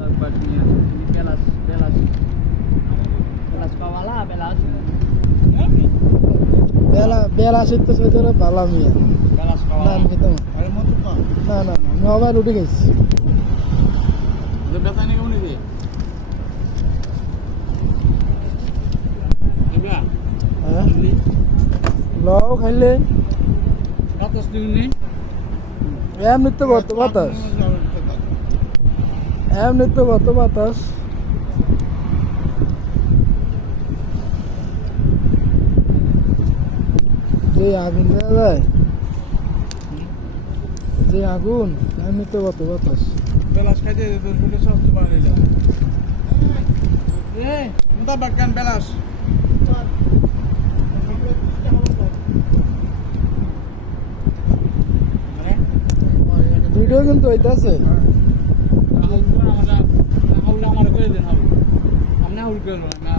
Buat niya. Ini belas kawala, belas. বেলা শীতের ভিতরে ভালো মিয়া Belas না kawala. আমি খেতাম Ada motor kok? না না না আমি আবার উঠে গেছি Udah biasa ini kamu nih. Udah. হ্যাঁ Ini. লও খাইলে Atas ini. এমনি তো কত বাতাস এমনি তো কত বাতাস যে আগুন দেওয়া যায় যে আগুন এমনি তো কত বাতাস Belas kaja itu sudah soft banget ini. Minta bahkan belas. Video কিন্তু হইতাছে Haul gua ada haul আমার করে দেন haul. আমরা haul করব না